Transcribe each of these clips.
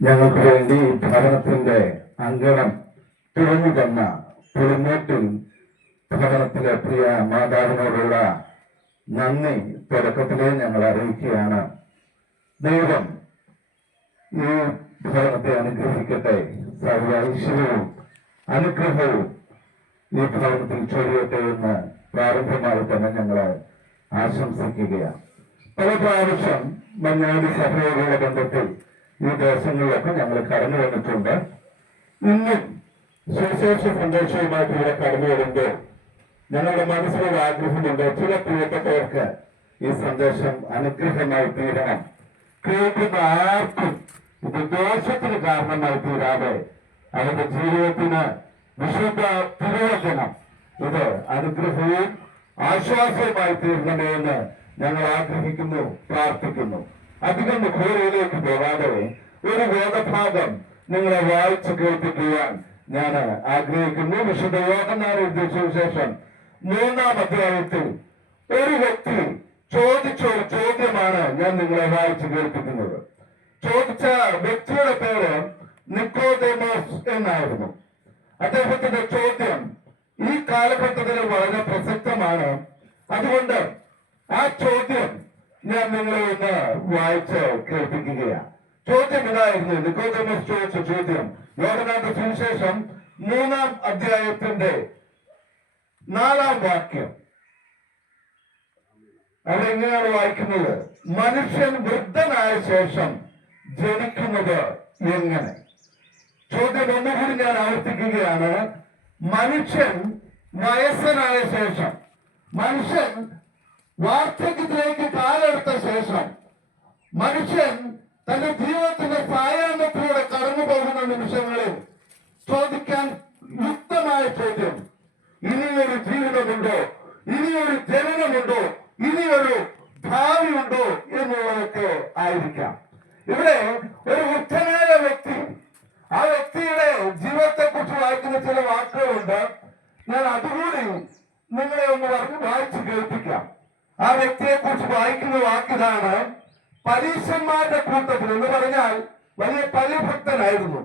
ഞങ്ങൾക്ക് വേണ്ടി ഭവനത്തിന്റെ അങ്കണം തുറന്നു തന്ന പുളിമൂട്ടിൽ ഭവനത്തിലെ പ്രിയ മാതാവിനോടുള്ള നന്ദി തുടക്കത്തിലേ ഞങ്ങൾ അറിയിക്കുകയാണ്. ദൈവം ഈ ഭവനത്തെ അനുഗ്രഹിക്കട്ടെ. സർവ ഐശ്വര്യവും അനുഗ്രഹവും ഈ ഭവനത്തിൽ ചൊരിയട്ടെ എന്ന് പ്രാരംഭമായി തന്നെ ഞങ്ങൾ ആശംസിക്കുകയാണ്. പല പ്രാവശ്യം മഞ്ഞാടി സഭയോടുള്ള ബന്ധത്തിൽ ഈ ദിവസങ്ങളിലൊക്കെ ഞങ്ങൾ കടന്നു വന്നിട്ടുണ്ട്. ഇന്നും സുവിശേഷ സന്ദേശവുമായിട്ട് ഇവിടെ കടന്നു വരുമ്പോൾ ഞങ്ങളുടെ മനസ്സിലൊരു ആഗ്രഹമുണ്ട്, ചില പ്രിയപ്പെട്ടവർക്ക് ഈ സന്ദേശം അനുഗ്രഹമായി തീരണം. കേൾക്കുന്ന ആർക്കും ഇത് ദോഷത്തിന് കാരണമായി തീരാതെ അവരുടെ ജീവിതത്തിന് വിശുദ്ധ തിരുവചനം ഇത് അനുഗ്രഹവും ആശ്വാസവുമായി തീരണമേ എന്ന് ഞങ്ങൾ ആഗ്രഹിക്കുന്നു, പ്രാർത്ഥിക്കുന്നു. അധികം മുഖേരയിലേക്ക് പോകാതെ ഒരു വേദഭാഗം നിങ്ങളെ വായിച്ചു കേൾപ്പിക്കുവാൻ ഞാൻ ആഗ്രഹിക്കുന്നു. വിശുദ്ധ യോഹന്നാൻ എഴുതിയ സുവിശേഷം 3-ാം അധ്യായത്തിൽ ഒരു വ്യക്തി ചോദിച്ച ഒരു ചോദ്യമാണ് ഞാൻ നിങ്ങളെ വായിച്ചു കേൾപ്പിക്കുന്നത്. ചോദിച്ച വ്യക്തിയുടെ പേര് നിക്കോദേമോസ് എന്നായിരുന്നു. അദ്ദേഹത്തിന്റെ ചോദ്യം ഈ കാലഘട്ടത്തിൽ വളരെ പ്രസക്തമാണ്. അതുകൊണ്ട് ആ ചോദ്യം ഞാൻ നിങ്ങളെ ഒന്ന് വായിച്ച് കേൾപ്പിക്കുകയാണ്. ചോദ്യം ഇതായിരുന്നു. നിക്കോദേമോസ് ചോദിച്ച ചോദ്യം യോഹന്നാന്റെ സുവിശേഷം 3-ാം അധ്യായത്തിന്റെ 4-ാം വാക്യം. അവിടെ എങ്ങനെയാണ് വായിക്കുന്നത്? മനുഷ്യൻ വൃദ്ധനായ ശേഷം ജനിക്കുന്നത് എങ്ങനെ? ചോദ്യം ഒന്നുകൂടി ഞാൻ ആവർത്തിക്കുകയാണ്. മനുഷ്യൻ വയസ്സനായ ശേഷം, മനുഷ്യൻ വാർദ്ധക്യത്തിലേക്ക് കാലെടുത്ത ശേഷം, മനുഷ്യൻ തന്റെ ജീവിതത്തിന്റെ സായാഹ്നത്തിലൂടെ കടന്നു പോകുന്ന നിമിഷങ്ങളിൽ ചോദിക്കാൻ യുക്തമായ ചോദ്യം, ഇനിയൊരു ജീവിതമുണ്ടോ, ഇനിയൊരു ജനനമുണ്ടോ, ഇനിയൊരു ഭാവിയുണ്ടോ എന്നുള്ളതൊക്കെ ആയിരിക്കാം. ഇവിടെ ഒരു വൃദ്ധനായ വ്യക്തി, ആ വ്യക്തിയുടെ ജീവിതത്തെ കുറിച്ച് വായിക്കുന്ന ചില വാക്കുകളുണ്ട്. ഞാൻ അതുകൂടി നിങ്ങളെ ഒന്ന് പറഞ്ഞ് വായിച്ചു കേൾപ്പിക്കാം. ആ വ്യക്തിയെ കുറിച്ച് വായിക്കുന്ന വാക്കിതാണ്, പരീശന്മാരുടെ കൂട്ടത്തിൽ എന്ന് പറഞ്ഞാൽ വലിയ പള്ളിഭക്തനായിരുന്നു,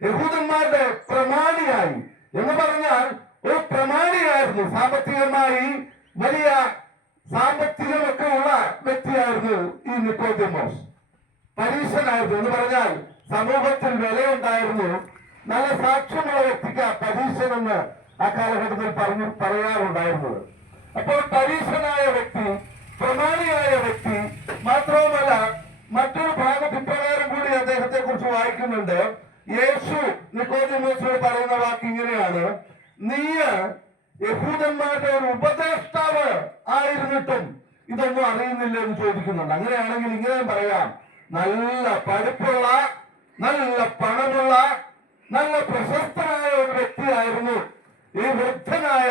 യഹൂദന്മാരുടെ പ്രമാണിയായി എന്ന് പറഞ്ഞാൽ ഒരു പ്രമാണിയായിരുന്നു, സാമ്പത്തികമായി വലിയ സാമ്പത്തികമൊക്കെ ഉള്ള വ്യക്തിയായിരുന്നു ഈ നിക്കോദേമോസ്. പരീശനായിരുന്നു എന്ന് പറഞ്ഞാൽ സമൂഹത്തിൽ വിലയുണ്ടായിരുന്നു. നല്ല സാക്ഷ്യമുള്ള വ്യക്തിക്ക് പരീശനെന്ന് ആ കാലഘട്ടത്തിൽ പറയാറുണ്ടായിരുന്നത്. അപ്പോൾ പരീശനായ വ്യക്തി, പ്രമാണിയായ വ്യക്തി മാത്രവുമല്ല, മറ്റൊരു ഭാഗത്ത് ഇപ്രകാരം കൂടി അദ്ദേഹത്തെ കുറിച്ച് വായിക്കുന്നുണ്ട്. യേശു നിക്കോദേമോസിനോട് പറയുന്ന വാക്ക് ഇങ്ങനെയാണ്, നീ യഹൂദന്മാരുടെ ഒരു ഉപദേഷ്ടാവ് ആയിരുന്നിട്ടും ഇതൊന്നും അറിയുന്നില്ല എന്ന് ചോദിക്കുന്നുണ്ട്. അങ്ങനെയാണെങ്കിൽ ഇങ്ങനെ പറയാം, നല്ല പഠിപ്പുള്ള, നല്ല പണമുള്ള, നല്ല പ്രശസ്തനായ ഒരു വ്യക്തിയായിരുന്നു ഈ വൃദ്ധനായ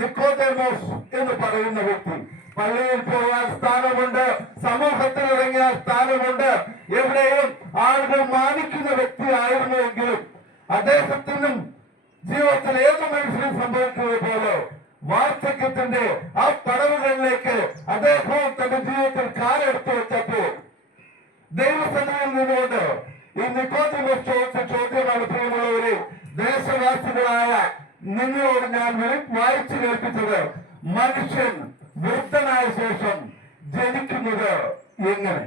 നിക്കോദേമോസ് എന്ന് പറയുന്ന വ്യക്തി. പള്ളിയിൽ പോകാൻ സ്ഥാനമുണ്ട്, സമൂഹത്തിൽ ഇറങ്ങിയാൽ സ്ഥാനമുണ്ട്, എവിടെയും ആളുകൾ മാനിക്കുന്ന വ്യക്തിയായിരുന്നുവെങ്കിലും അദ്ദേഹത്തിനും ജീവിതത്തിൽ ഏത് മനുഷ്യനും സംഭവിക്കുന്നത് പോലെ വാർദ്ധക്യത്തിന്റെ ആ പടവുകളിലേക്ക് അദ്ദേഹവും തന്റെ ജീവിതത്തിൽ കാലെടുത്തു വെച്ചപ്പോൾ ദൈവസന്നിധിയിൽ നിന്നുകൊണ്ട് ഈ നിക്കോദേമോസ് ചോദിച്ച ചോദ്യമാണ്, പ്രിയമുള്ളവരെ, ദേശവാസികളായ നിങ്ങളോട് ഞാൻ വായിച്ചു കേൾപ്പിച്ചത്, മനുഷ്യൻ വൃദ്ധനായ ശേഷം ജനിക്കുന്നത് എങ്ങനെ?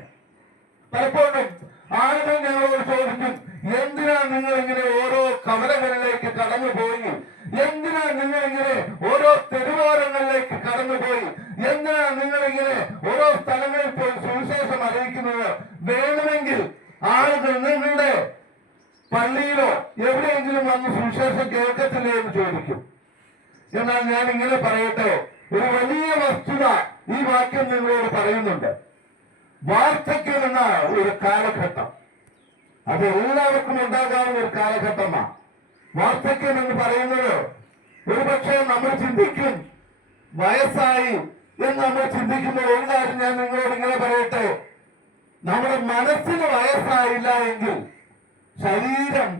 പലപ്പോഴും ആളുകൾ ഞങ്ങളോട് ചോദിക്കും, എന്തിനാ നിങ്ങൾ ഇങ്ങനെ ഓരോ കവലകളിലേക്ക് കടന്നുപോയി, എന്തിനാ നിങ്ങൾ ഇങ്ങനെ ഓരോ തെരുവോരങ്ങളിലേക്ക് കടന്നുപോയി, എന്തിനാ നിങ്ങൾ ഇങ്ങനെ ഓരോ സ്ഥലങ്ങളിൽ പോയി സുവിശേഷം അറിയിക്കുന്നത്? വേണമെങ്കിൽ ആളുകൾ നിങ്ങളുടെ പള്ളിയിലോ എവിടെയെങ്കിലും വന്ന് സുവിശേഷം കേൾക്കത്തില്ലേ എന്ന് ചോദിക്കും. എന്നാൽ ഞാൻ ഇങ്ങനെ പറയട്ടെ, ഒരു വലിയ വസ്തുത ഈ വാക്യം നിങ്ങളോട് പറയുന്നുണ്ട്. വാർദ്ധക്യം എന്ന ഒരു കാലഘട്ടം, അത് എല്ലാവർക്കും ഉണ്ടാകാവുന്ന ഒരു കാലഘട്ടമാണ്. വാർദ്ധക്യം എന്ന് പറയുന്നത് ഒരുപക്ഷെ നമ്മൾ ചിന്തിക്കും വയസ്സായി എന്ന് നമ്മൾ ചിന്തിക്കുന്ന ഒരു കാര്യം ഞാൻ നിങ്ങളോട് ഇങ്ങനെ പറയട്ടെ, നമ്മുടെ മനസ്സിന് വയസ്സായില്ല എങ്കിൽ ശരീരം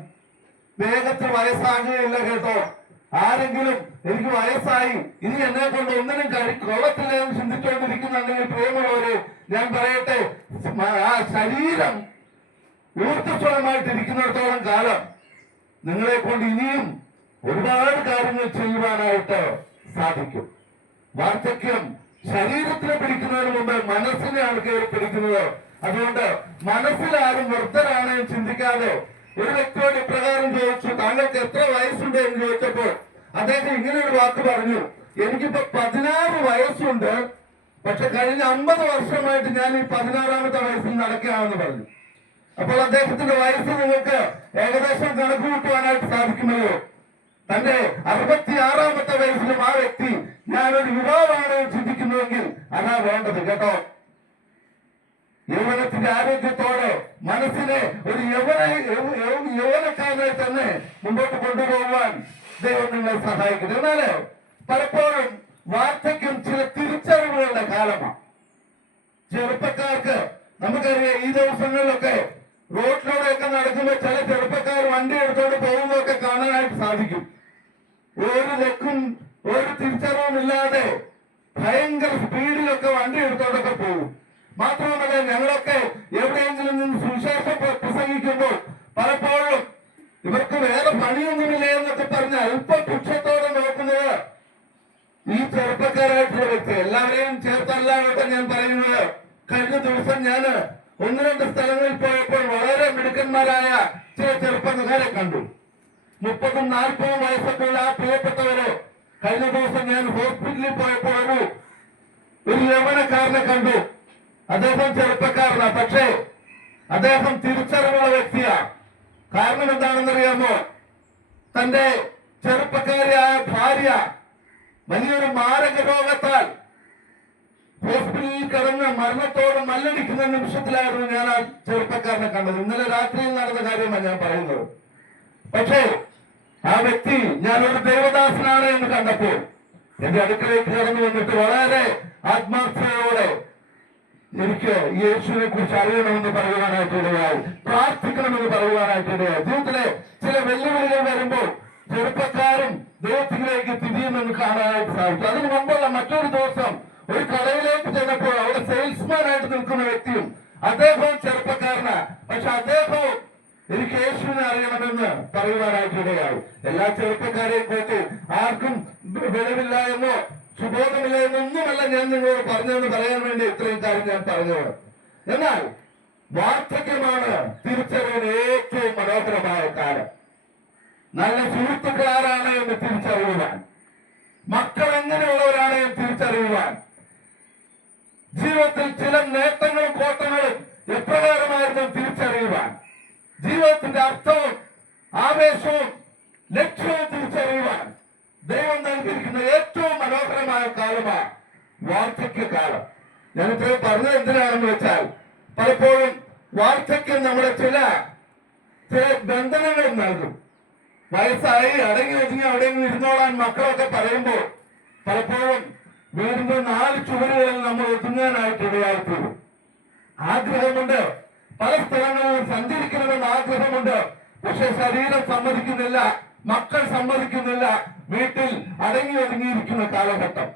വേഗത്തിൽ വയസ്സാകുകയില്ല കേട്ടോ. ആരെങ്കിലും എനിക്ക് വയസ്സായി, ഇനി എന്നെ കൊണ്ട് ഒന്നിനും കൊള്ളത്തില്ല എന്ന് ചിന്തിച്ചുകൊണ്ടിരിക്കുന്നുണ്ടെങ്കിൽ പ്രിയമുള്ളവരെ ഞാൻ പറയട്ടെ, ആ ശരീരം ഊർജ്ജസ്വലമായിട്ടിരിക്കുന്നിടത്തോളം കാലം നിങ്ങളെ കൊണ്ട് ഇനിയും ഒരുപാട് കാര്യങ്ങൾ ചെയ്യുവാനായിട്ട് സാധിക്കും. വാർദ്ധക്യം ശരീരത്തിനെ പിടിക്കുന്നതിന് മുമ്പ് മനസ്സിനെയാണ് കയറി പിടിക്കുന്നത്. അതുകൊണ്ട് മനസ്സിലാരും വൃദ്ധരാണ് എന്ന് ചിന്തിക്കാതെ ഒരു വ്യക്തിയോട് ഇപ്രകാരം ചോദിച്ചു, താങ്കൾക്ക് എത്ര വയസ്സുണ്ട് എന്ന് ചോദിച്ചപ്പോൾ അദ്ദേഹം ഇങ്ങനെ ഒരു വാക്ക് പറഞ്ഞു, എനിക്കിപ്പോ 16 വയസ്സുണ്ട്, പക്ഷെ കഴിഞ്ഞ 50 വർഷമായിട്ട് ഞാൻ ഈ 16ാമത്തെ വയസ്സിൽ നടക്കുകയാണെന്ന് പറഞ്ഞു. അപ്പോൾ അദ്ദേഹത്തിന്റെ വയസ്സ് നിങ്ങൾക്ക് ഏകദേശം കണക്ക് കൂട്ടുവാനായിട്ട് സാധിക്കുമല്ലോ. തന്റെ 66ാമത്തെ വയസ്സിലും ആ വ്യക്തി ഞാനൊരു യുവാവാണ് ചിന്തിക്കുന്നുവെങ്കിൽ അതാ വേണ്ടത് കേട്ടോ. യൗവനത്തിന്റെ ആരോഗ്യത്തോടെ മനസ്സിനെ ഒരു യൗവനക്കാരനെ തന്നെ മുമ്പോട്ട് കൊണ്ടുപോകുവാൻ ദൈവം നിങ്ങളെ സഹായിക്കുന്നു. എന്നാല് പലപ്പോഴും വാർദ്ധക്യം ചില തിരിച്ചറിവുകളുടെ കാലമാണ്. ചെറുപ്പക്കാർക്ക് നമുക്കറിയാം, ഈ ദിവസങ്ങളിലൊക്കെ റോഡിലൂടെയൊക്കെ നടക്കുമ്പോൾ ചില ചെറുപ്പക്കാർ വണ്ടി എടുത്തോണ്ട് പോകുന്നതൊക്കെ കാണാനായിട്ട് സാധിക്കും. ഒരു ലക്കും ഒരു തിരിച്ചറിവും ഇല്ലാതെ ഭയങ്കര സ്പീഡിലൊക്കെ വണ്ടി എടുത്തോണ്ടൊക്കെ പോകും. മാത്രമല്ല, ഞങ്ങളൊക്കെ എവിടെയെങ്കിലും നിന്ന് സുവിശേഷം പ്രസംഗിക്കുമ്പോൾ പലപ്പോഴും ഇവർക്ക് വേറെ പണിയൊന്നുമില്ല എന്നൊക്കെ പറഞ്ഞ് അല്പം പുച്ഛത്തോടെ നോക്കുന്നത് ഈ ചെറുപ്പക്കാരായിട്ടുള്ള വ്യക്തി. എല്ലാവരെയും ചേർത്തല്ല കേട്ടോ ഞാൻ പറയുന്നത്. കഴിഞ്ഞ ദിവസം ഞാൻ 1-2 സ്ഥലങ്ങളിൽ പോയപ്പോൾ വളരെ മിടുക്കന്മാരായ ചില ചെറുപ്പക്കാരെ കണ്ടു. 30-40 വയസ്സൊക്കെയുള്ള ആ പ്രിയപ്പെട്ടവര്. കഴിഞ്ഞ ദിവസം ഞാൻ ഹോസ്പിറ്റലിൽ പോയപ്പോൾ ഒരു യൗവനക്കാരനെ കണ്ടു. അദ്ദേഹം ചെറുപ്പക്കാരനാ, പക്ഷേ അദ്ദേഹം തിരിച്ചറിവുള്ള വ്യക്തിയാ. കാരണം എന്താണെന്നറിയാമോ? തന്റെ ചെറുപ്പക്കാരിയായ ഭാര്യ വലിയൊരു മാരക രോഗത്താൽ ഹോസ്പിറ്റലിൽ കിടന്ന് മരണത്തോട് മല്ലടിക്കുന്ന നിമിഷത്തിലായിരുന്നു ഞാൻ ആ ചെറുപ്പക്കാരനെ കണ്ടത്. ഇന്നലെ രാത്രിയിൽ നടന്ന കാര്യമാണ് ഞാൻ പറയുന്നത്. പക്ഷേ ആ വ്യക്തി ഞാനൊരു ദേവദാസനാണ് എന്ന് കണ്ടപ്പോൾ എന്റെ അടുക്കളയിൽ കയറുന്നു വന്നിട്ട് വളരെ ആത്മാർത്ഥതയോടെ എനിക്ക് യേശുവിനെ കുറിച്ച് അറിയണമെന്ന് പറയുവാനായിട്ടിടയായി, പ്രാർത്ഥിക്കണമെന്ന് പറയുവാനായിട്ടിടയായി. ജീവിതത്തിലെ ചില വെല്ലുവിളികൾ വരുമ്പോൾ ചെറുപ്പക്കാരും ദൈവത്തിലേക്ക് തിരിയുമെന്ന് കാണാനായിട്ട് സാധിക്കും. അതിന് മുമ്പുള്ള മറ്റൊരു ദിവസം ഒരു കടയിലേക്ക് ചെന്നപ്പോൾ അവിടെ സെയിൽസ്മാൻ ആയിട്ട് നിൽക്കുന്ന വ്യക്തിയും അദ്ദേഹവും ചെറുപ്പക്കാരനാ. പക്ഷെ അദ്ദേഹവും എനിക്ക് യേശുവിനെ അറിയണമെന്ന് പറയുവാനായിട്ടിടയായി. എല്ലാ ചെറുപ്പക്കാരെയും കുറിച്ച് ആർക്കും വെളിവില്ല എന്നോ സുബോധമില്ല എന്നൊന്നുമല്ല ഞാൻ നിങ്ങളോട് പറഞ്ഞതെന്ന് പറയാൻ വേണ്ടി ഇത്രയും കാര്യം ഞാൻ പറഞ്ഞത്. എന്നാൽ വാർദ്ധക്യമാണ് തിരിച്ചറിവിന് ഏറ്റവും മനോഹരമായ കാലം. നല്ല സുഹൃത്തുക്കൾ ആരാണ് എന്ന് തിരിച്ചറിയുവാൻ, മക്കൾ എങ്ങനെയുള്ളവരാണ് എന്ന് തിരിച്ചറിയുവാൻ, ജീവിതത്തിൽ ചില നേട്ടങ്ങളും കോട്ടങ്ങളും എപ്രകാരമായിരുന്നു തിരിച്ചറിയുവാൻ, ജീവിതത്തിന്റെ അർത്ഥവും ആവേശവും ലക്ഷ്യവും തിരിച്ചറിയുവാൻ ദൈവം നൽകിയിരിക്കുന്ന ഏറ്റവും മനോഹരമായ കാലമാണ് വാർദ്ധക്യകാലം. ഞാൻ ഇത്രയും പറഞ്ഞത് എന്തിനാണെന്ന് വെച്ചാൽ, പലപ്പോഴും വാർദ്ധക്യം നമ്മുടെ ചില ബന്ധനങ്ങളും നൽകും. വയസ്സായി അടങ്ങി ഒതുങ്ങി അവിടെയെങ്കിലും ഇരുന്നോളാൻ മക്കളൊക്കെ പറയുമ്പോൾ പലപ്പോഴും വീടിന്റെ 4 ചുവരുകളിൽ നമ്മൾ ഒതുങ്ങാനായിട്ട് ഇടയായിത്തീരും. ആഗ്രഹമുണ്ട്, പല സ്ഥലങ്ങളിലും സഞ്ചരിക്കണമെന്ന് ആഗ്രഹമുണ്ട്. പക്ഷെ ശരീരം സമ്മതിക്കുന്നില്ല, മക്കൾ സമ്മതിക്കുന്നില്ല. വീട്ടിൽ അടങ്ങി ഒതുങ്ങിയിരിക്കുന്ന കാലഘട്ടം.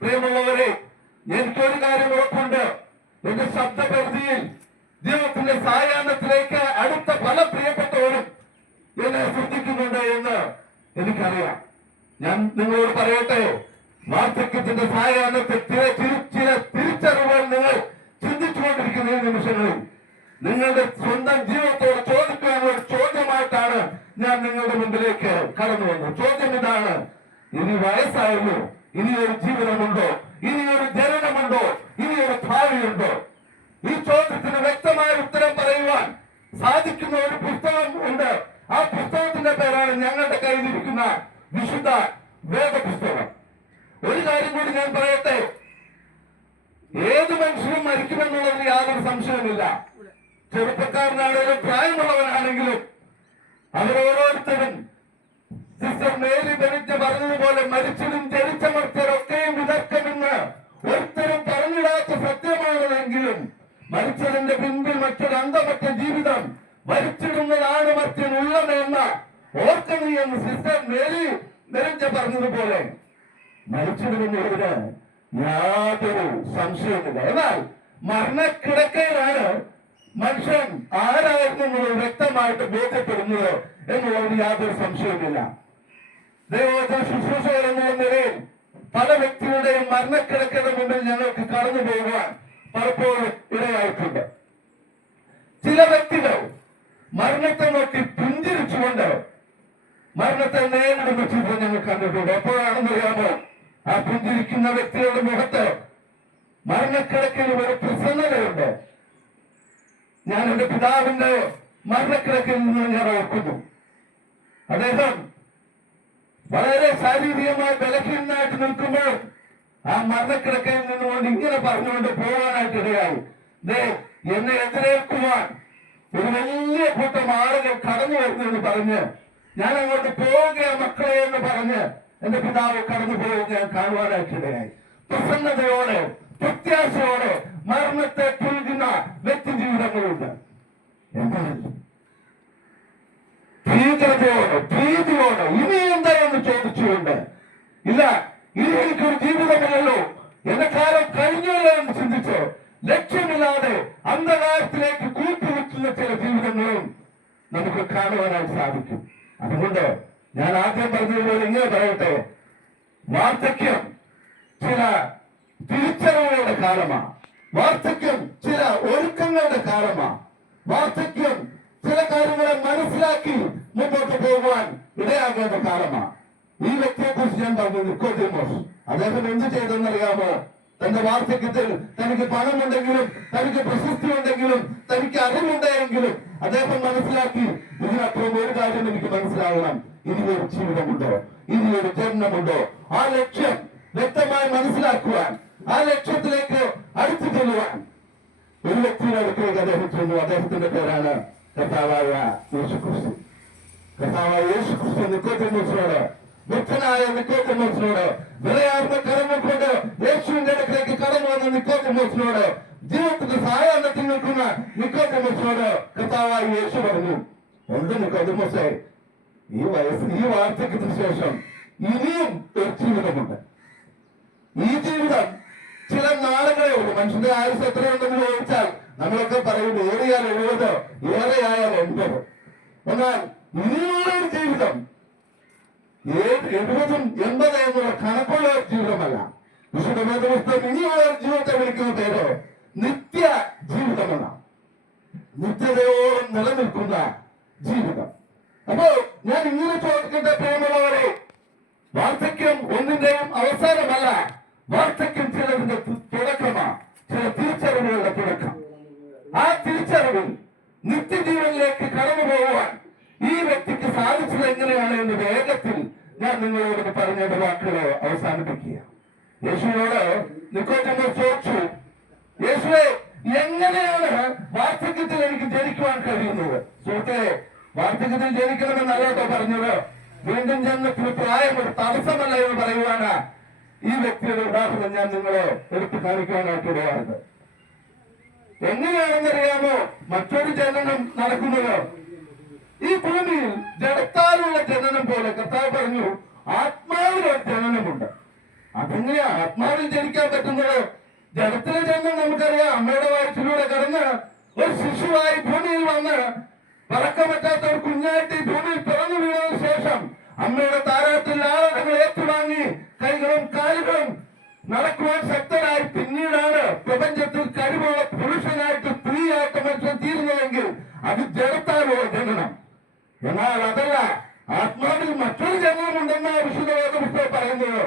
പ്രിയമുള്ളവരെ, എനിക്കൊരു കാര്യം ഉറപ്പുണ്ട്, എന്റെ ശബ്ദപരിധിയിൽ ജീവിതത്തിന്റെ സായാഹ്നത്തിലേക്ക് അടുത്ത പല പ്രിയപ്പെട്ടവരും എന്നെ ശ്രദ്ധിക്കുന്നുണ്ട് എന്ന് എനിക്കറിയാം. ഞാൻ നിങ്ങളോട് പറയട്ടെ, വാർദ്ധക്യത്തിന്റെ സായാഹ്നത്തിൽ ചില തിരിച്ചറിവുകൾ നിങ്ങൾ ചിന്തിച്ചുകൊണ്ടിരിക്കുന്ന ഈ നിമിഷങ്ങളിൽ നിങ്ങളുടെ സ്വന്തം ജീവിതത്തോട് ചോദിക്കാനുള്ള ഒരു ചോദ്യമായിട്ടാണ് ഞാൻ നിങ്ങളുടെ മുമ്പിലേക്ക് കടന്നു വന്നത്. ചോദ്യം ഇതാണ്: ഇനി വയസ്സായല്ലോ, ഇനിയൊരു ജീവിതമുണ്ടോ, ഇനിയൊരു ജനനമുണ്ടോ, ഇനിയൊരു ഭാവിയുണ്ടോ? ഈ ചോദ്യത്തിന് വ്യക്തമായ ഉത്തരം പറയുവാൻ സാധിക്കുന്ന ഒരു പുസ്തകം ഉണ്ട്. ആ പുസ്തകത്തിന്റെ പേരാണ് ഞങ്ങളുടെ കയ്യിലിരിക്കുന്ന വിശുദ്ധ വേദപുസ്തകം. ഒരു കാര്യം കൂടി ഞാൻ പറയട്ടെ, ഏത് മനുഷ്യനും മരിക്കുമെന്നുള്ളതിൽ യാതൊരു സംശയവുമില്ല. ചെറുപ്പക്കാരനാണെങ്കിലും പ്രായമുള്ളവനാണെങ്കിലും അവരോരോരുത്തരും സിസ്റ്റർ മേരി ബെനിറ്റ് പറഞ്ഞതുപോലെ മരിച്ചതും ജനിച്ചമർത്തരൊക്കെയും വിതർക്കമെന്ന് ഒരുത്തരും പറഞ്ഞിടാത്ത സത്യമാണെങ്കിലും മരിച്ചതിന്റെ പിൻപിൽ മറ്റൊരു അന്തമറ്റ ജീവിതം മരിച്ചിടുന്നതാണ് മറ്റൊന്നുള്ളതെന്ന ഓർക്കണി എന്ന് സിസ്റ്റർ മേരി ബെനിറ്റ് പറഞ്ഞതുപോലെ മരിച്ചിടുമെന്നുള്ളതിന് യാതൊരു സംശയവുമില്ല. എന്നാൽ മരണക്കിടക്കയിലാണ് മനുഷ്യൻ ആരായിരുന്നു എന്നുള്ളത് വ്യക്തമായിട്ട് ബോധ്യപ്പെടുന്നത് എന്നുള്ളത് യാതൊരു സംശയവുമില്ല. ദൈവവചന ശുശ്രൂഷകർ എന്നുള്ള നിലയിൽ പല വ്യക്തികളുടെയും മരണക്കിടക്കയുടെ മുമ്പിൽ ഞങ്ങൾക്ക് കടന്നു പോകുവാൻ പലപ്പോഴും ഇടയായിട്ടുണ്ട്. ചില വ്യക്തികൾ മരണത്തെ നോക്കി പുഞ്ചിരിച്ചുകൊണ്ട് മരണത്തെ നേരിടുന്ന ചിത്രം ഞങ്ങൾ കണ്ടിട്ടുണ്ട്. എപ്പോഴാണെന്നറിയാമോ? ആ പുഞ്ചിരിക്കുന്ന വ്യക്തികളുടെ മുഖത്ത് മരണക്കിടക്കിൽ ഒരു പ്രസന്നതയുണ്ട്. ഞാൻ എന്റെ പിതാവിന്റെ മരണക്കിടക്കിൽ നിന്ന് ഞാൻ ഓർക്കുന്നു. അദ്ദേഹം വളരെ ശാരീരികമായി ബലഹീനനായിട്ട് നിൽക്കുമ്പോൾ ആ മരണക്കിടക്കയിൽ നിന്നുകൊണ്ട് ഇങ്ങനെ പറഞ്ഞുകൊണ്ട് പോകാനായിട്ട് ഇടയായി. എന്നെ എതിരേൽക്കുവാൻ ഒരു വലിയ കൂട്ടം ആളുകൾ കടന്നു വരുന്നു എന്ന് പറഞ്ഞ് ഞാൻ അങ്ങോട്ട് പോവുക മക്കളെ എന്ന് പറഞ്ഞ് എന്റെ പിതാവ് കടന്നു പോകുക ഞാൻ കാണുവാനായിട്ട് ഇടയായി. പ്രസന്നതയോടെ പ്രത്യാശയോടെ മരണത്തെ പുൽകുന്ന വ്യക്തി ജീവിതങ്ങളുണ്ട്. എന്നാൽ ഭീതിയോടെ ഇനി എന്താ എന്ന് ചോദിച്ചുകൊണ്ട്, ഇല്ല ഇനി എനിക്കൊരു ജീവിതമില്ലല്ലോ, എന്റെ കാലം കഴിഞ്ഞല്ലോ എന്ന് ചിന്തിച്ച് ലക്ഷ്യമില്ലാതെ അന്ധകാരത്തിലേക്ക് കൂട്ടുവെക്കുന്ന ചില ജീവിതങ്ങളും നമുക്ക് കാണുവാനായിട്ട് സാധിക്കും. അതുകൊണ്ട് ഞാൻ ആദ്യം പറഞ്ഞതുപോലെ ഇങ്ങനെ പറയട്ടെ, വാർദ്ധക്യം ചില തിരിച്ചറിവുകളുടെ കാലമാണ്. വാർദ്ധക്യം ചില ഒരുക്കങ്ങളുടെ കാലമാണ്. വാർദ്ധക്യം ചില കാര്യങ്ങളെ മനസ്സിലാക്കി മുമ്പോട്ട് പോകുവാൻ ഇടയാകേണ്ട കാലമാണ്. ഈ വ്യക്തിയെ കുറിച്ച് ഞാൻ പറഞ്ഞു, നിക്കോദീമോസ്. അദ്ദേഹം എന്ത് ചെയ്തെന്നറിയാമോ? തന്റെ വാർദ്ധക്യത്തിൽ തനിക്ക് പണമുണ്ടെങ്കിലും തനിക്ക് പ്രശസ്തി ഉണ്ടെങ്കിലും തനിക്ക് അറിവുണ്ടെങ്കിലും അദ്ദേഹം മനസ്സിലാക്കി, ഇതിനപ്പുറം ഒരു കാര്യം എനിക്ക് മനസ്സിലാകണം, ഇനിയൊരു ജീവിതമുണ്ടോ, ഇനിയൊരു ജന്മമുണ്ടോ. ആ ലക്ഷ്യം വ്യക്തമായി മനസ്സിലാക്കുവാൻ, ആ ലക്ഷ്യത്തിലേക്ക് അടുത്തു ചെല്ലുവാൻ ഒരു വ്യക്തിയുടെ അടുത്തേക്ക് അദ്ദേഹം ചെന്നു. അദ്ദേഹത്തിന്റെ പേരാണ് കർത്താവായ യേശുക്രിസ്തു. കർത്താവായ യേശുക്രിസ്തു നിക്കോദീമോസിനോട്, വൃദ്ധനായ നിക്കോദീമോസിനോട്, വിലയാർന്ന കരങ്ങൾ കൊണ്ട് യേശുവിന്റെ അടുത്തേക്ക് കടന്നു വന്ന നിക്കോദീമോസിനോട്, ജീവിതത്തിന്റെ സായാഹ്നത്തിൽ നിൽക്കുന്ന നിക്കോദീമോസിനോട് കർത്താവായ യേശു പറഞ്ഞു, ഉണ്ട് നിക്കോദീമോസേ, ഈ വാർദ്ധക്യത്തിന് ശേഷം ഇനിയും ഒരു ജീവിതമുണ്ട്. ഈ ജീവിതം ചില നാളുകളേ ഉള്ളൂ. മനുഷ്യന്റെ ആയുസ് എത്രയുണ്ടെന്ന് ചോദിച്ചാൽ നമ്മളൊക്കെ പറയും ഏറിയാൽ 70, ഏറെയായാൽ 80. എന്നാൽ ഇനിയുള്ളൊരു ജീവിതം 70, 80 എന്നുള്ള കണക്കുള്ള ഒരു ജീവിതമല്ല. വിശുദ്ധ വേദപുസ്തകം ഇനിയുള്ള ഒരു ജീവിതത്തെ വിളിക്കുന്ന പേര് നിത്യ ജീവിതമെന്നാണ്. നിത്യതയോളം നിലനിൽക്കുന്ന ജീവിതം. അപ്പോ ഞാൻ ഇങ്ങനെ ചോദിക്കേണ്ട പ്രിയമുള്ളവരെ, വാർദ്ധക്യം ഒന്നിന്റെയും അവസാനമല്ല. വാർദ്ധക്യം ചിലതിന്റെ തുടക്കമാണ്, ചില തിരിച്ചറിവുകളുടെ തുടക്കം. ആ തിരിച്ചറിവിൽ നിത്യജീവനിലേക്ക് കടന്നു പോകുവാൻ ഈ വ്യക്തിക്ക് സാധിച്ചത് എങ്ങനെയാണ് എന്ന് വേഗത്തിൽ ഞാൻ നിങ്ങളോട് പറഞ്ഞ വാക്കുകൾ അവസാനിപ്പിക്കുക. യേശുവിനോട് നിക്കോദീമോസ് ചോദിച്ചു, യേശുവേ, എങ്ങനെയാണ് വാർദ്ധക്യത്തിൽ എനിക്ക് ജനിക്കുവാൻ കഴിയുന്നത്? സുഹൃത്തെ, വാർദ്ധക്യത്തിൽ ജനിക്കണമെന്നല്ലോ പറഞ്ഞത്. വീണ്ടും ജന്മത്തിന് പ്രായം ഒരു തടസ്സമല്ല എന്ന് പറയുവാനാ ഈ വ്യക്തിയുടെ ഉദാഹരണം ഞാൻ നിങ്ങളെ എടുത്തു കാണിക്കുവാനായിട്ട് ഇടയായത്. എങ്ങനെയാണെന്നറിയാമോ മറ്റൊരു ജനനം നടക്കുന്നത്? ഈ ഭൂമിയിൽ ജഡത്താലുള്ള ജനനം പോലെ കർത്താവ് പറഞ്ഞു, ആത്മാവിലൊരു ജനനമുണ്ട്. അതെങ്ങനെയാ ആത്മാവിൽ ജനിക്കാൻ പറ്റുന്നത്? ജഡത്തിലെ ജന്മം നമുക്കറിയാം, അമ്മയുടെ വയറ്റിലൂടെ കടന്ന് ഒരു ശിശുവായി ഭൂമിയിൽ വന്ന് പറക്കാൻ പറ്റാത്ത ഒരു കുഞ്ഞായിട്ട് ഈ ഭൂമിയിൽ പിറന്നു വീണതിനു ശേഷം അമ്മയുടെ താരാട്ടിൽ ആളുകൾ ഏറ്റുവാങ്ങി കൈകളും കാലുകളും നടക്കുവാൻ ശക്തരായി പിന്നീടാണ് പ്രപഞ്ചത്തിൽ കഴിവുള്ള പുരുഷനായിട്ട് സ്ത്രീയായിട്ട് മനുഷ്യൻ തീരുന്നതെങ്കിൽ അത് ജഡത്താലുള്ള ജനനം. എന്നാൽ അതല്ല, ആത്മാവിൽ മറ്റൊരു ജനനമുണ്ടെന്നാണ് വിശുദ്ധ വേദപുസ്തകം പറയുന്നത്.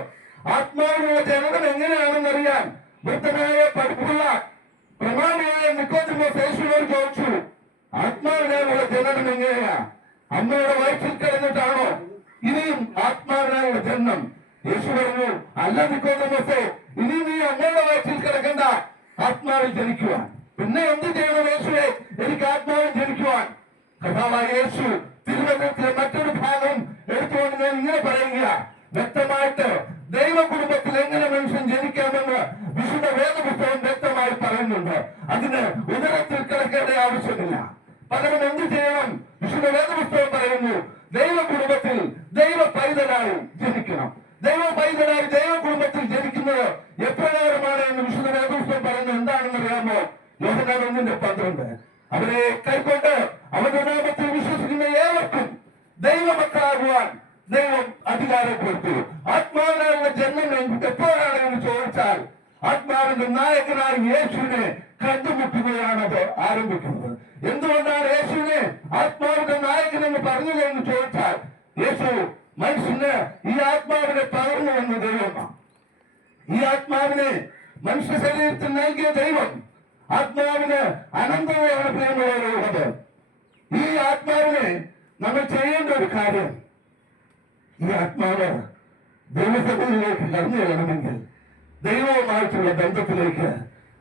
ആത്മാവിലുള്ള ജനനം എങ്ങനെയാണെന്നറിയാൻ വൃദ്ധനായ പഠിപ്പുള്ള പ്രമാണിയായ നിക്കോദീമോസ് യേശുവിനോട് ചോദിച്ചു, ആത്മാവിനായുള്ള ജനനം എങ്ങനെയാ? അമ്മയുടെ വയറ്റിൽ കിടന്നിട്ടാണോ ഇനിയും ആത്മാവിനായുള്ള ജനനം? യേശു പറഞ്ഞു, അല്ല നിക്കോദീമോസേ, ഇനി നീ അമ്മയുടെ വയറ്റിൽ കിടക്കണ്ട, ആത്മാവിൽ ജനിക്കുവാൻ. പിന്നെ എന്ത് ചെയ്യണം യേശുവേ എനിക്ക് ആത്മാവിൽ ജനിക്കുവാൻ? കർത്താവായ യേശു തിരുവചനത്തിലെ മറ്റൊരു ഭാഗം എടുത്തുകൊണ്ട് ഞാൻ ഇങ്ങനെ പറയുക, വ്യക്തമായിട്ട് ദൈവ കുടുംബത്തിൽ എങ്ങനെ മനുഷ്യൻ ജനിക്കാമെന്ന് വിശുദ്ധ വേദപുസ്തകം വ്യക്തമായി പറയുന്നുണ്ട്. അതിന് ഉദരത്തിൽ കിടക്കേണ്ട ആവശ്യമില്ല. പകരം എന്ത് ചെയ്യണം? വിശുദ്ധ വേദപുസ്തകം പറയുന്നു, ദൈവ കുടുംബത്തിൽ ദൈവ പൈതലായി ജനിക്കണം. ദൈവ പൈതലായി ദൈവ കുടുംബത്തിൽ ജനിക്കുന്നത് എപ്രകാരമാണ് എന്ന് വിശുദ്ധ വേദപുസ്തകം പറയുന്നത് എന്താണെന്ന് അറിയാമോ? യോഹന്നാൻ 1:12. അവരെ കൈക്കൊണ്ട് അവന്റെ നാമത്തിൽ വിശ്വസിക്കുന്ന ഏവർക്കും ദൈവമക്കളാകുവാൻ ദൈവം അധികാരം കൊടുത്തു. ആത്മാവിനുള്ള ജന്മം എപ്പോഴാണ് എന്ന് ചോദിച്ചാൽ ആത്മാവിന്റെ നായകനായ യേശുവിനെ കണ്ടുമുട്ടുകയാണ് അത് ആരംഭിക്കുന്നത്. എന്തുകൊണ്ടാണ് യേശുവിനെ ആത്മാവിന്റെ നായകൻ എന്ന് പറഞ്ഞത് എന്ന് ചോദിച്ചാൽ യേശു മനുഷ്യന് ഈ ആത്മാവിനെ പകർന്നു വന്ന ദൈവമാണ്. ഈ ആത്മാവിനെ മനുഷ്യ ശരീരത്തിൽ നൽകിയ ദൈവം ആത്മാവിന് അനന്തതയാണ് പ്രിയമുള്ളവരുള്ളത്. ഈ ആത്മാവിനെ നമ്മൾ ചെയ്യേണ്ട ഒരു കാര്യം, ഈ ആത്മാവ് ദൈവസഭയിലേക്ക് കടന്നു ചെല്ലണമെങ്കിൽ ദൈവവുമായിട്ടുള്ള ബന്ധത്തിലേക്ക്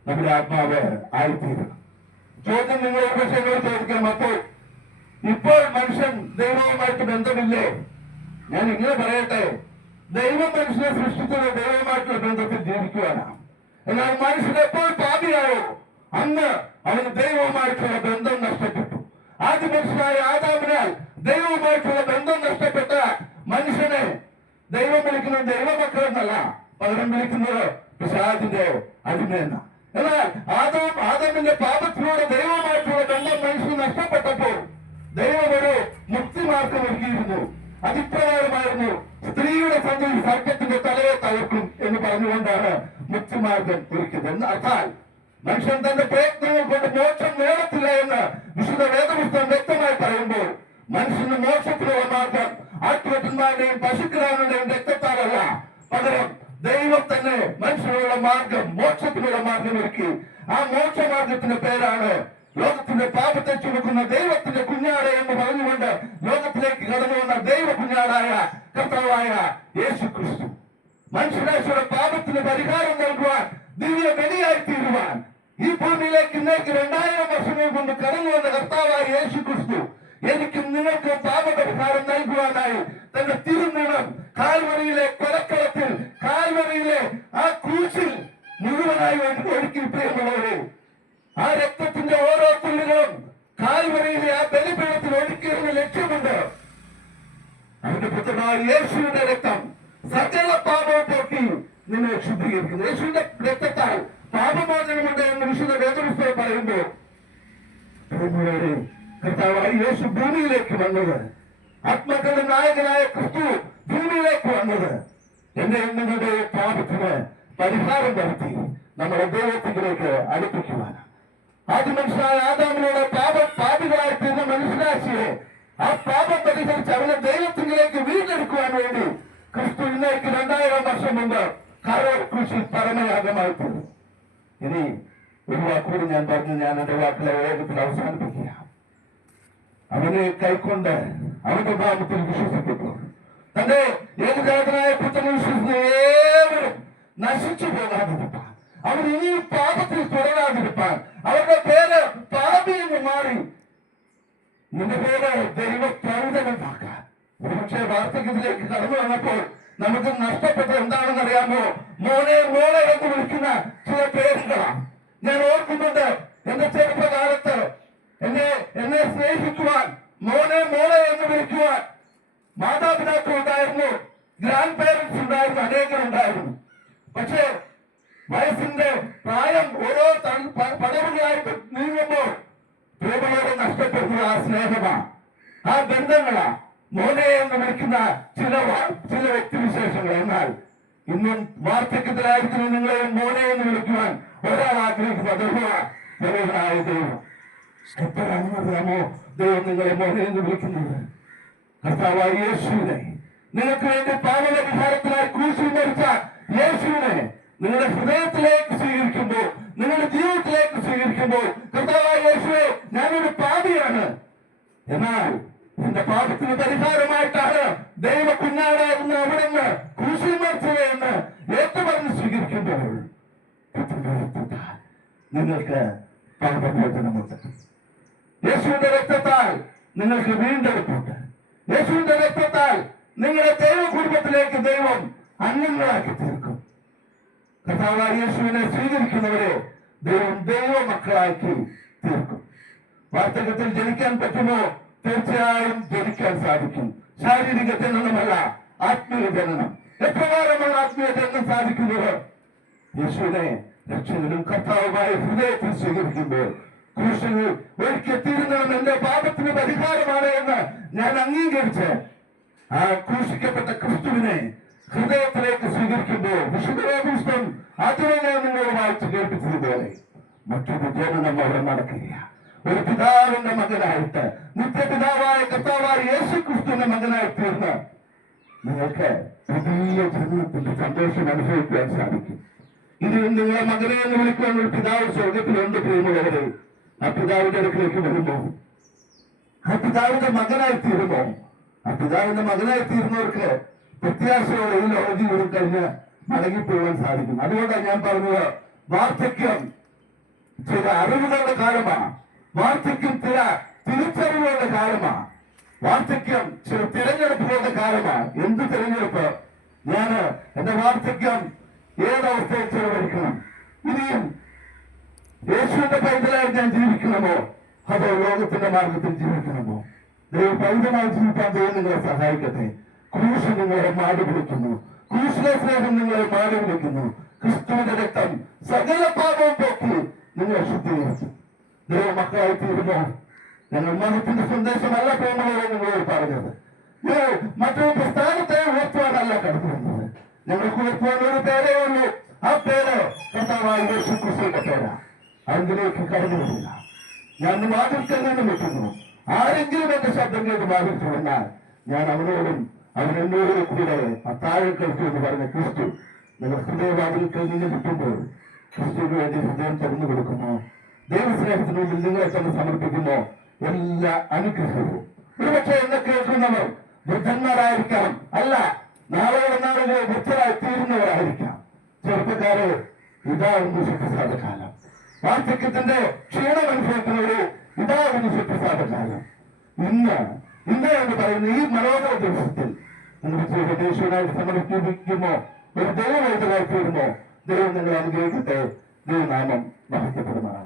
നമ്മുടെ ആത്മാവ് ആയിത്തീരണം. ചോദ്യം നിങ്ങളെ പക്ഷേ എന്നോട് ചോദിക്കാം, അപ്പോൾ ഇപ്പോൾ മനുഷ്യൻ ദൈവവുമായിട്ട് ബന്ധമില്ലേ? ഞാൻ ഇങ്ങനെ പറയട്ടെ, ദൈവം മനുഷ്യനെ സൃഷ്ടിച്ചത് ദൈവവുമായിട്ടുള്ള ബന്ധത്തിൽ ജീവിക്കുവാനാണ്. എന്നാൽ മനുഷ്യൻ എപ്പോൾ പാപിയായോ അന്ന് അവന് ദൈവവുമായിട്ടുള്ള ബന്ധം നഷ്ടപ്പെട്ടു. ആദ്യ മനുഷ്യനായ ആദാമിനാൽ ദൈവവുമായിട്ടുള്ള ബന്ധം നഷ്ടപ്പെട്ട മനുഷ്യനെ ദൈവം വിളിക്കുന്നത് ദൈവമക്കൾ എന്നല്ല, പകരം വിളിക്കുന്നത് പിശാചിന്റെ അടിമയെന്ന. എന്നാൽ ആദാമിന്റെ പാപത്തിലൂടെ ദൈവവുമായിട്ടുള്ള ബന്ധം മനുഷ്യന് നഷ്ടപ്പെട്ടപ്പോൾ ദൈവം ഒരു മുക്തിമാർഗം ഒരുക്കിയിരുന്നു. അതിപ്രകാരമായിരുന്നു, സ്ത്രീയുടെ സന്തതി സർപ്പത്തിന്റെ തലയെ തകർക്കും എന്ന് പറഞ്ഞുകൊണ്ടാണ് മുക്തിമാർഗം ഒരുക്കിയത്. എന്ന് അർത്ഥാൽ മനുഷ്യൻ തന്റെ പ്രയത്നങ്ങൾ കൊണ്ട് മോക്ഷം നേടത്തില്ല എന്ന് വിശുദ്ധ വേദപുസ്തകം വ്യക്തമായി പറയുമ്പോൾ മനുഷ്യന് മോക്ഷത്തിനുള്ള മാർഗം ആട്ടുകൊറ്റന്മാരുടെയും പശുക്കിടാങ്ങളുടെയും രക്തത്താലല്ല, പകരം ദൈവം തന്നെ മനുഷ്യനുള്ള മാർഗം, മോക്ഷത്തിനുള്ള മാർഗം ഒരുക്കി. ആ മോക്ഷമാർഗത്തിന്റെ പേരാണ് ലോകത്തിന്റെ പാപത്തെ ചുമക്കുന്ന ദൈവത്തിന്റെ കുഞ്ഞാട് എന്ന് പറഞ്ഞുകൊണ്ട് ലോകത്തിലേക്ക് കടന്നു വന്ന ദൈവ കുഞ്ഞാടായ കർത്താവായ യേശു ക്രിസ്തു. മനുഷ്യരാശിയുടെ പാപത്തിന് പരിഹാരം നൽകുവാൻ, ദിവ്യ ബലിയായി തീരുവാൻ ഈ ഭൂമിയിലേക്ക് ഇന്നേക്ക് 2000 വർഷങ്ങൾ കൊണ്ട് കടന്നു വന്ന കർത്താവായ യേശു ക്രിസ്തു എനിക്കും നിങ്ങൾക്കും പാപപരിഹാരം നൽകുവാനായി തന്റെ തിരുനിണം കാൽവരിയിലെ കൊലക്കളത്തിൽ, കാൽവരിയിലെ ആ ക്രൂശിൽ മുഴുവനായി ഒഴുക്കി. പ്രിയമുള്ളവരെ, ആ രക്തത്തിന്റെ ഓരോ തുള്ളികളും കാൽവരിയിലെ ആ ബലിപീഠത്തിൽ ഒഴുക്കിയിരുന്ന ലക്ഷ്യമുണ്ട്. അവന്റെ പുത്രനായ യേശുവിന്റെ രക്തം സകല പാപവും പോക്കി നിന്നെ ശുദ്ധീകരിക്കുന്നു. യേശുവിന്റെ രക്തത്താൽ പാപമോചനമുണ്ട് എന്ന് വിശുദ്ധ വേദപുസ്തകം പറയുമ്പോൾ കർത്താവായ യേശു ഭൂമിയിലേക്ക് വന്നത്, ആത്മാക്കളുടെ നായകനായ ക്രിസ്തു ഭൂമിയിലേക്ക് വന്നത് എന്റെ നിങ്ങളുടെ പാപത്തിന് പരിഹാരം വരുത്തി നമ്മുടെ ദൈവത്തിലേക്ക് അടുപ്പിക്കുവാനാണ്. ആദ്യ മനുഷ്യനായ ആദാമിനോട് പാപികളായി തീർന്ന മനുഷ്യരാശിയെ ആ പാപം പരിഹരിച്ച് അവനെ ദൈവത്തിലേക്ക് വീണ്ടെടുക്കുവാൻ വേണ്ടി ക്രിസ്തു ഇന്നേക്ക് 2000 വർഷം മുമ്പ് കാൽവരി ക്രൂശിൽ പരമയാഗമായി തീർന്നു. ഇനി ഒരു വാക്കുകൂടി ഞാൻ പറഞ്ഞു ഞാൻ എന്റെ വാക്കുകളെ വേഗത്തിൽ അവസാനിപ്പിക്കുക. അവനെ കൈക്കൊണ്ട് അവന്റെ നാമത്തിൽ വിശ്വസിക്കുന്നു. തന്റെ ഏകജാതനായ പുത്രനെ വിശ്വസിക്കുന്ന ഏവരും നശിച്ചു പോകാതിരിപ്പാൻ, അവർ ഇനിയും പാപത്തിൽ തുടരാതിരിപ്പാൻ, അവരുടെ പേര് പാപി എന്ന് മാറി നിന്റെ പേര് ദൈവപ്രൗഢനെന്നാക്കാൻ. ഒരുപക്ഷെ വാർദ്ധക്യത്തിലേക്ക് കടന്നു വന്നപ്പോൾ നമുക്ക് നഷ്ടപ്പെട്ടത് എന്താണെന്ന് അറിയാമോ? മോനെ മോളെ എന്ന് വിളിക്കുന്ന ചില പേരുകളാണ്. ഞാൻ ഓർക്കുന്നുണ്ട്, എന്റെ ചെറുപ്പകാലത്ത് എന്നെ സ്നേഹിക്കുവാൻ, മോനെ മോളെ എന്ന് വിളിക്കുവാൻ മാതാപിതാക്കൾ ഉണ്ടായിരുന്നു, ഗ്രാൻഡ് പേരൻസ് ഉണ്ടായിരുന്നു, അനേകരുണ്ടായിരുന്നു. പക്ഷേ വയസ്സിന്റെ പ്രായം ഓരോ പടവുകളായിട്ട് നീങ്ങുമ്പോൾ പ്രേമയോടെ നഷ്ടപ്പെടുന്നത് ആ സ്നേഹമാണ്, ആ ബന്ധങ്ങളാ, മോനെ എന്ന് വിളിക്കുന്ന ചില വ്യക്തിവിശേഷങ്ങൾ. എന്നാൽ ഇന്നും വാർദ്ധക്യത്തിലായിരിക്കുന്ന നിങ്ങളെ മോനെ എന്ന് വിളിക്കുവാൻ ഒരാൾ ആഗ്രഹിക്കുന്നത് ദൈവമായ ദൈവം. എപ്പോഴാണെന്ന് അറിയാമോ ദൈവം നിങ്ങളെ മോനെ എന്ന് വിളിക്കുന്നത്? കർത്താവായ യേശുവിനെ, നിങ്ങൾക്ക് വേണ്ടി പാപപരിഹാരത്തിനായി ക്രൂശിൽ മരിച്ച യേശുവിനെ നിങ്ങളുടെ ഹൃദയത്തിലേക്ക് സ്വീകരിക്കുമ്പോൾ, നിങ്ങളുടെ ജീവിതത്തിലേക്ക് സ്വീകരിക്കുമ്പോൾ, കർത്താവായ യേശുവെ ഞാനൊരു പാപിയാണ്, എന്നാൽ എന്റെ പാപത്തിന് പരിഹാരമായിട്ടാണ് ദൈവ കുഞ്ഞാടാകുന്ന അവിടുന്ന് ക്രൂശിൽ മരിച്ചത് എന്ന് ഏറ്റുപറഞ്ഞ് സ്വീകരിക്കുമ്പോൾ നിങ്ങൾക്ക് പാപമോചനമുണ്ട്. യേശുവിന്റെ രക്തത്താൽ നിങ്ങൾക്ക് വീണ്ടെടുപ്പുണ്ട്. യേശുവിന്റെ രക്തത്താൽ നിങ്ങളുടെ ദൈവ കുടുംബത്തിലേക്ക് ദൈവം അംഗങ്ങളാക്കി തീർക്കും. കർത്താവായ യേശുവിനെ സ്വീകരിക്കുന്നവരെ ദൈവം ദൈവമക്കളാക്കി തീർക്കും. വാർദ്ധക്യത്തിൽ ജനിക്കാൻ പറ്റുമോ? തീർച്ചയായും ജനിക്കാൻ സാധിക്കും. ശാരീരിക ജനനമല്ല, ആത്മീയ ജനനം. എപ്രകാരമാണ് ആത്മീയ ജനനം സാധിക്കുന്നത്? യേശുവിനെ രക്ഷകനും കർത്താവുമായ ഹൃദയത്തിൽ സ്വീകരിക്കുമ്പോൾ ക്രൂശിൽ ഒരിക്കൽ തീരുന്നതും എന്റെ പാപത്തിന് പരിഹാരമാണ് എന്ന് ഞാൻ അംഗീകരിച്ച് ആ ക്രൂശിക്കപ്പെട്ട ക്രിസ്തുവിനെ ഹൃദയത്തിലേക്ക് സ്വീകരിക്കുമ്പോൾ വിശുദ്ധ അതുവരെ ഞാൻ നിങ്ങളോട് വായിച്ചു കേൾപ്പിച്ചതുപോലെ മറ്റൊരു ജനനം അവിടെ നടക്കില്ല. ഒരു പിതാവിന്റെ മകനായിട്ട് നിത്യപിതാവായ കർത്താവായ യേശു ക്രിസ്തുവിന്റെ മകനായി തീർന്ന് നിങ്ങൾക്ക് പുതിയ ജനനത്തിന്റെ സന്തോഷം അനുഭവിക്കുവാൻ സാധിക്കും. ഇനി നിങ്ങളെ മകനെ എന്ന് വിളിക്കുവാൻ ഒരു പിതാവ് സ്വർഗത്തിലുണ്ട് പ്രിയമുള്ളവരെ. ആ പിതാവിന്റെ അടുക്കിലേക്ക് വരുമ്പോ ആ പിതാവിന്റെ മകനായി തീരുമോ? ആ പിതാവിന്റെ മകനായി തീരുന്നവർക്ക് പ്രത്യാശയോടെ ഈ ലോക ജീവിതം കഴിഞ്ഞ് മടങ്ങിപ്പോകാൻ സാധിക്കും. അതുകൊണ്ടാണ് ഞാൻ പറഞ്ഞത്, വാർദ്ധക്യം ചില അറിവുകളുടെ കാലമാണ്, വാർദ്ധക്യം ചില തിരിച്ചറിവുകളുടെ കാലമാണ്, വാർദ്ധക്യം ചില തിരഞ്ഞെടുപ്പുകളുടെ കാലമാണ്. എന്ത് തിരഞ്ഞെടുപ്പ്? ഞാന് എന്റെ വാർദ്ധക്യം ഏതവസ്ഥയിൽ ചെലവഴിക്കണം? ഇനിയും യേശുവിന്റെ പൈതലായി ഞാൻ ജീവിക്കണമോ അതോ ലോകത്തിന്റെ മാർഗത്തിൽ ജീവിക്കണമോ? ദൈവം പൈതലായി ജീവിക്കാൻ ദൈവം നിങ്ങളെ സഹായിക്കട്ടെ. ക്രൂശ് നിങ്ങളെ മാടി വിളിക്കുന്നു, ക്രൂശിലെ സ്നേഹം നിങ്ങളെ മാടി വിളിക്കുന്നു. ക്രിസ്തുവിന്റെ രക്തം സകല പാപവും പോക്കി നിങ്ങളെ ശുദ്ധീകരിച്ചു. ദൈവ മക്കളായി തീരുമോ? ഞങ്ങൾ മതത്തിന്റെ സന്ദേശമല്ല പ്രേമകളെ നിങ്ങളോട് പറഞ്ഞത്. ഞങ്ങൾ മറ്റൊരു പ്രസ്ഥാനത്തെ ഉയർത്തുവാനല്ല കടന്നു വന്നത്. ഞങ്ങൾക്ക് ഉയർത്തുവാൻ ഒരു പേരേ ഉള്ളൂ. ആ പേര് കർത്താവായ യേശു ക്രിസ്തുവിന്റെ പേരാ. അതിലേക്ക് കടന്നു വരില്ല. ഞാൻ വാതിൽക്കൽ നിന്ന് വെക്കുന്നു. ആരെങ്കിലും എന്റെ ശബ്ദം കേട്ട് വാതിൽ തുറന്നാൽ ഞാൻ അവനോടും അവൻ എന്നോടും കൂടെ അത്താഴം കഴിച്ചു എന്ന് പറഞ്ഞ ക്രിസ്തു നിങ്ങൾ ഹൃദയവാതിൽക്കൽ നിന്ന് വിട്ടുമ്പോൾ ക്രിസ്തുവിന് വേണ്ടി ഹൃദയം തുറന്നു കൊടുക്കുമോ? ദൈവസ്നേഹത്തിന് മുമ്പിൽ നിങ്ങളെ തന്നെ സമർപ്പിക്കുമോ? എല്ലാ അനുഗ്രഹവും ഒരുപക്ഷെ എന്നെ കേൾക്കുന്നവർ വൃദ്ധന്മാരായിരിക്കാം, അല്ല നാളുകളെ നാളുകളെ വൃദ്ധരായി തീരുന്നവരായിരിക്കാം. ചെറുപ്പക്കാരെ, ഇതാവുന്നു സുപ്രസാദ കാലം. വാർദ്ധക്യത്തിന്റെ ക്ഷീണം അനുഭവിക്കുന്നവരെ, ഇതാവുന്നു സുപ്രസാദ കാലം. ഇന്ന് എന്ന് പറയുന്ന ഈ മനോഹര ദിവസത്തിൽ നിങ്ങൾ ദേശീയനായിട്ട് സമർപ്പിക്കുമോ? ഒരു ദൈവമായിട്ട് തീരുമോ? ദൈവം നിങ്ങളെ അനുഗ്രഹിക്കട്ടെ. ദൈവനാമം മഹത്വപ്പെടുമാറാണ്.